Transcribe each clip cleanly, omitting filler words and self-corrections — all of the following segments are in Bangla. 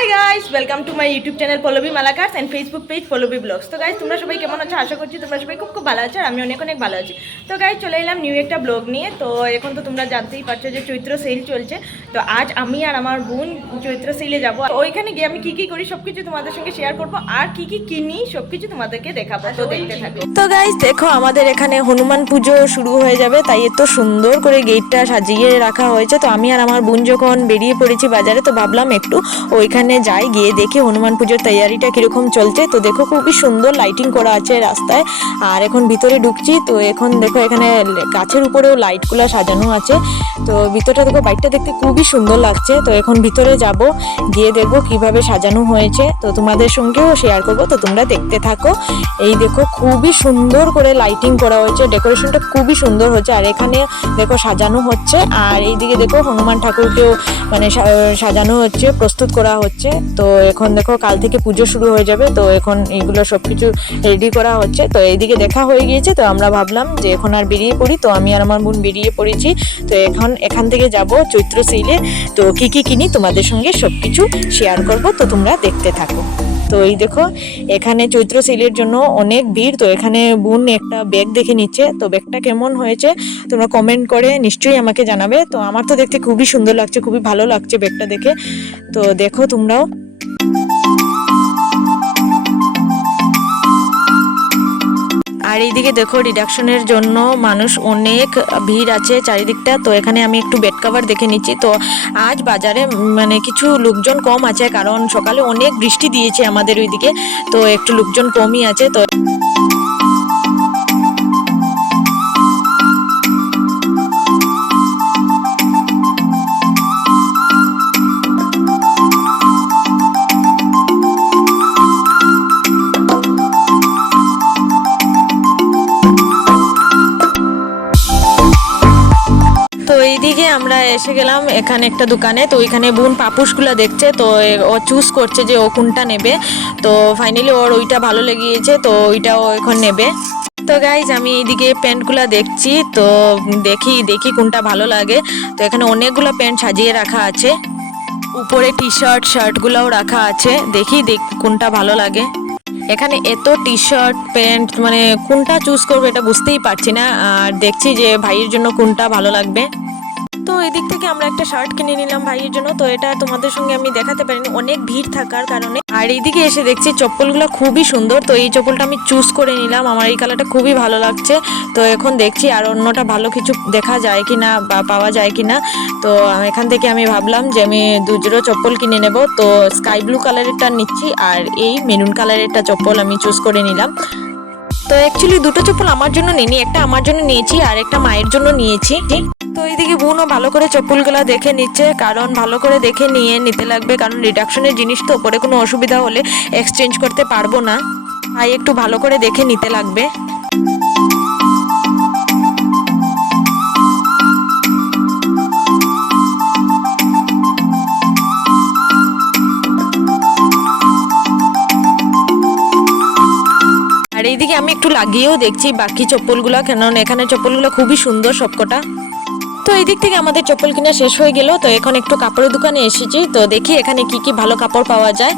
High guys, welcome to my YouTube channel Pallavi Malakar's and Facebook page Pallavi blogs. তো গাইস, তোমরা সবাই কেমন আছো? আশা করছি তোমরা সবাই খুব ভালো আছো আর আমি অনেক অনেক ভালো আছি। তো গাইস, চলে এলাম নিউ একটা ব্লগ নিয়ে। তো এখন তো তোমরা জানতেই পারছো যে চৈত্র সেল চলছে। তো আজ আমি আর আমার বোন চৈত্র সেলে যাবো। ওইখানে গিয়ে আমি কি কি করি সব কিছু তোমাদের সঙ্গে শেয়ার করবো, আর কি কি কিনি সব কিছু তোমাদেরকে দেখাবো। তো দেখতে থাকো। তো গাইস দেখো, আমাদের এখানে হনুমান পুজো শুরু হয়ে যাবে, তাই এত সুন্দর করে গেটটা সাজিয়ে রাখা হয়েছে। তো আমি আর আমার বোন যখন বেরিয়ে পড়েছি বাজারে, তো ভাবলাম একটু ওইখানে যাই, গিয়ে দেখি হনুমান পুজোর তৈয়ারিটা কিরকম চলছে। তো দেখো, খুবই সুন্দর লাইটিং করা আছে রাস্তায়। আর এখন ভিতরে ঢুকছি, তো এখন দেখো এখানে গাছের উপরেও লাইটগুলো সাজানো আছে। তো ভিতরটা দেখো, বাইকটা দেখতে খুবই সুন্দর লাগছে। তো এখন ভিতরে যাব, গিয়ে দেখবো কিভাবে সাজানো হয়েছে, তো তোমাদের সঙ্গেও শেয়ার করবো। তো তোমরা দেখতে থাকো। এই দেখো, খুবই সুন্দর করে লাইটিং করা হয়েছে, ডেকোরেশনটা খুবই সুন্দর হচ্ছে। আর এখানে দেখো সাজানো হচ্ছে, আর এইদিকে দেখো হনুমান ঠাকুরকেও মানে সাজানো হচ্ছে, প্রস্তুত করা হচ্ছে। তো এখন দেখো কাল থেকে পুজো শুরু হয়ে যাবে, তো এখন এইগুলো সবকিছু রেডি করা হচ্ছে। তো এইদিকে দেখা হয়ে গিয়েছে, তো আমরা ভাবলাম যে এখন আর বেরিয়ে পড়ি। তো আমি আর আমার বোন বেরিয়ে পড়েছি। তো এখান থেকে যাব চৈত্র সেলে। তো কি কি কিনি তোমাদের সঙ্গে সবকিছু শেয়ার করব, তো তোমরা দেখতে থাকো। তো এই দেখো, এখানে চৈত্র সেলের জন্য অনেক ভিড়। তো এখানে বোন একটা ব্যাগ দেখে নিচ্ছে। তো ব্যাগটা কেমন হয়েছে তোমরা কমেন্ট করে নিশ্চয়ই আমাকে জানাবে। তো আমার তো দেখতে খুবই সুন্দর লাগছে, খুবই ভালো লাগছে ব্যাগটা দেখে। তো দেখো তোমরাও। আর এইদিকে দেখো, রিডাকশনের জন্য মানুষ অনেক ভিড় আছে চারিদিকটা। তো এখানে আমি একটু বেড কভার দেখে নিচ্ছি। তো আজ বাজারে মানে কিছু লোকজন কম আছে, কারণ সকালে অনেক বৃষ্টি দিয়েছে আমাদের ওইদিকে। তো একটু লোকজন কমই আছে। তো তো এইদিকে আমরা এসে গেলাম এখানে একটা দোকানে। তো ওইখানে বোন পাপুসগুলো দেখছে। তো ও চুজ করছে যে ও কোনটা নেবে। তো ফাইনালি ওর ওইটা ভালো লেগেছে, তো ওইটাও এখন নেবে। তো গাইজ, আমি এইদিকে প্যান্টগুলো দেখছি। তো দেখি কোনটা ভালো লাগে। তো এখানে অনেকগুলো প্যান্ট সাজিয়ে রাখা আছে, উপরে টি শার্টগুলোও রাখা আছে। দেখি কোনটা ভালো লাগে। এখানে এত টি শার্ট প্যান্ট, মানে কোনটা চুজ করবো এটা বুঝতেই পারছি না। আর দেখছি যে ভাইয়ের জন্য কোনটা ভালো লাগবে। তো এদিক থেকে আমরা একটা শার্ট কিনে নিলাম ভাইয়ের জন্য। তো এটা তোমাদের সঙ্গে আমি দেখাতে পারিনি, অনেক ভিড় থাকার কারণে। আর এইদিকে এসে দেখছি চপ্পলগুলো খুবই সুন্দর। তো এই চপ্পলটা আমি চুজ করে নিলাম, আমার এই কালারটা খুবই ভালো লাগছে। তো এখন দেখছি আর অন্যটা ভালো কিছু দেখা যায় কিনা বা পাওয়া যায় কিনা। তো এখান থেকে আমি ভাবলাম যে আমি দুজোড়ো চপ্পল কিনে নেব। তো স্কাই ব্লু কালারেরটা নিচ্ছি, আর এই মেরুন কালারেরটা চপ্পল আমি চুজ করে নিলাম। তো অ্যাকচুয়ালি দুটো চপ্পল আমার জন্য নিইনি, একটা আমার জন্য নিয়েছি আর একটা মায়ের জন্য নিয়েছি। তো এইদিকে বোনও ভালো করে চপ্পলগুলো দেখে নিচ্ছে, কারণ ভালো করে দেখে নিয়ে নিতে লাগবে, কারণ রিডাকশনের জিনিস তো, পরে কোনো অসুবিধা হলে এক্সচেঞ্জ করতে পারবো না, তাই একটু ভালো করে দেখে নিতে লাগবে। আর এইদিকে আমি একটু লাগিয়েও দেখছি বাকি চপ্পলগুলো, কেন এখানে চপ্পলগুলো খুবই সুন্দর সবকটা। তো এই দিক থেকে আমাদের চপ্পল কিনা শেষ হয়ে গেল। তো এখন একটু কাপড়ের দোকানে এসেছি। তো দেখি এখানে কি কি ভালো কাপড় পাওয়া যায়।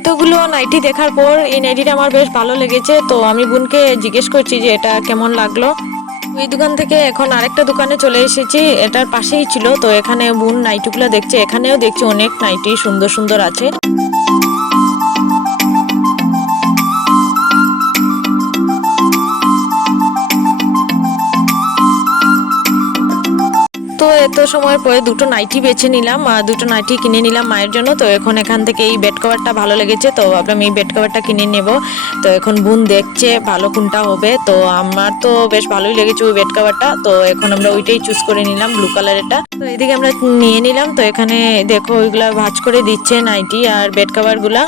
এতগুলো নাইটি দেখার পর এই নাইটিটা আমার বেশ ভালো লেগেছে। তো আমি বোনকে জিজ্ঞেস করছি যে এটা কেমন লাগলো। এই দোকান থেকে এখন আরেকটা দোকানে চলে এসেছি, এটার পাশেই ছিল। তো এখানে বোন নাইটিগুলো দেখছে, এখানেও দেখছি অনেক নাইটি সুন্দর সুন্দর আছে। তো এত সময় পরে দুটো নাইটি বেছে নিলাম, দুটো নাইটি কিনে নিলাম মায়ের জন্য। তো এখন এখান থেকে এই বেড কভারটা ভালো লেগেছে, তো ভাবলাম এই বেড কভারটা কিনে নেব। তো এখন বোন দেখছে ভালো কোনটা হবে। তো আমার তো বেশ ভালোই লেগেছে ওই বেড কভারটা। তো এখন আমরা ওইটাই চুজ করে নিলাম, ব্লু কালারেরটা। তো এদিকে আমরা নিয়ে নিলাম। তো এখানে দেখো ওইগুলা ভাঁজ করে দিচ্ছে নাইটি আর বেড কভারগুলা।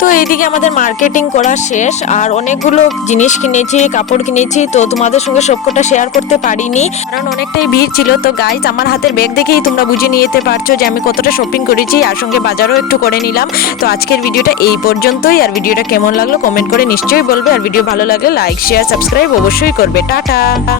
তো এইদিকে আমাদের মার্কেটিং করা শেষ, আর অনেকগুলো জিনিস কিনেছি, কাপড় কিনেছি। তো তোমাদের সঙ্গে সবকটা শেয়ার করতে পারিনি কারণ অনেকটাই ভিড় ছিল। তো গাইজ, আমার হাতের ব্যাগ দেখেই তোমরা বুঝে নিতে পারছো যে আমি কতটা শপিং করেছি, আর সঙ্গে বাজারও একটু করে নিলাম। তো আজকের ভিডিওটা এই পর্যন্তই। আর ভিডিওটা কেমন লাগলো কমেন্ট করে নিশ্চয়ই বলবে, আর ভিডিও ভালো লাগলে লাইক শেয়ার সাবস্ক্রাইব অবশ্যই করবে। টাটা।